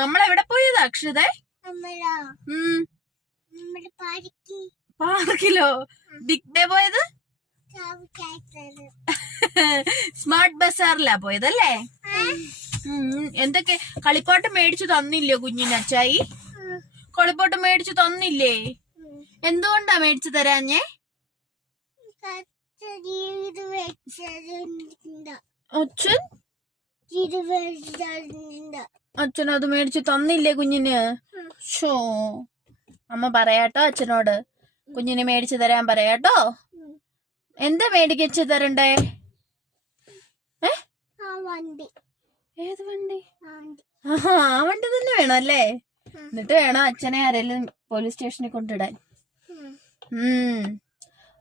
നമ്മൾ എവിടെ പോയത് അക്ഷതേ? പാർക്കിലോ? ബിഗ് ഡേ പോയത്? സ്മാർട്ട് ബസാറിലാ പോയതല്ലേ? എന്തൊക്കെ? കളിപ്പാട്ട് മേടിച്ചു തന്നില്ലേ കുഞ്ഞിന് അച്ചായി? കളിപ്പാട്ട് മേടിച്ചു തന്നില്ലേ? എന്തുകൊണ്ടാ മേടിച്ചു തരാഞ്ഞേ? അച്ഛൻ? ഇത് മേടിച്ച് തന്നില്ലേ കുഞ്ഞിന്? ഷോ അമ്മ പറയാട്ടോ അച്ഛനോട്. കുഞ്ഞിന് മേടിച്ചു തരാൻ പറയാട്ടോ? എന്താ മേടിക്കച്ചു തരണ്ടേ? ആ വണ്ടി. ഏത് വണ്ടി? ആ വണ്ടി. തന്നെ വേണം അല്ലേ എന്നിട്ട് വേണം അച്ഛനെ ആരെങ്കിലും പോലീസ് സ്റ്റേഷനിൽ കൊണ്ടിടാൻ ഉം.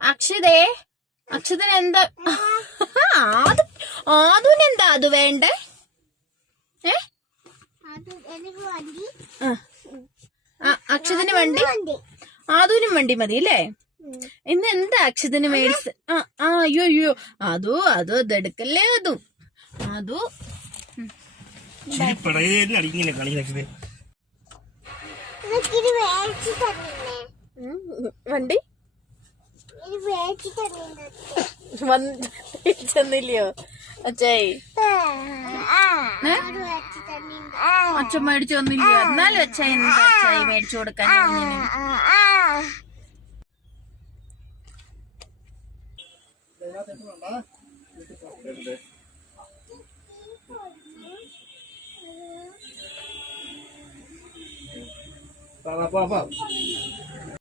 അക്ഷിതേ അക്ഷിതന് എന്താ? ആദു ആദുവിന് എന്താ അത് വേണ്ടേ? ഏ അത് എനിക്ക് വണ്ടി ആ. ആ, അക്ഷതിന് വണ്ടി? വണ്ടി. ആദുനും വണ്ടി മതി അല്ലേ. ഇന്ന് എന്താ അക്ഷതിന് മേടിച്ച്? ആ ആ അയ്യോ അയ്യോ. അതോ അതോ ഇതെടുക്കല്ലേ അതും അതോ വണ്ടി? ചെന്നില്ലയോ? അച്ചായി. അച്ഛൻ മേടിച്ചു തന്നില്ലയോ എന്നാലും അച്ഛ എന്താ അച്ചായി മേടിച്ചു കൊടുക്കാൻ പാ പാ പാ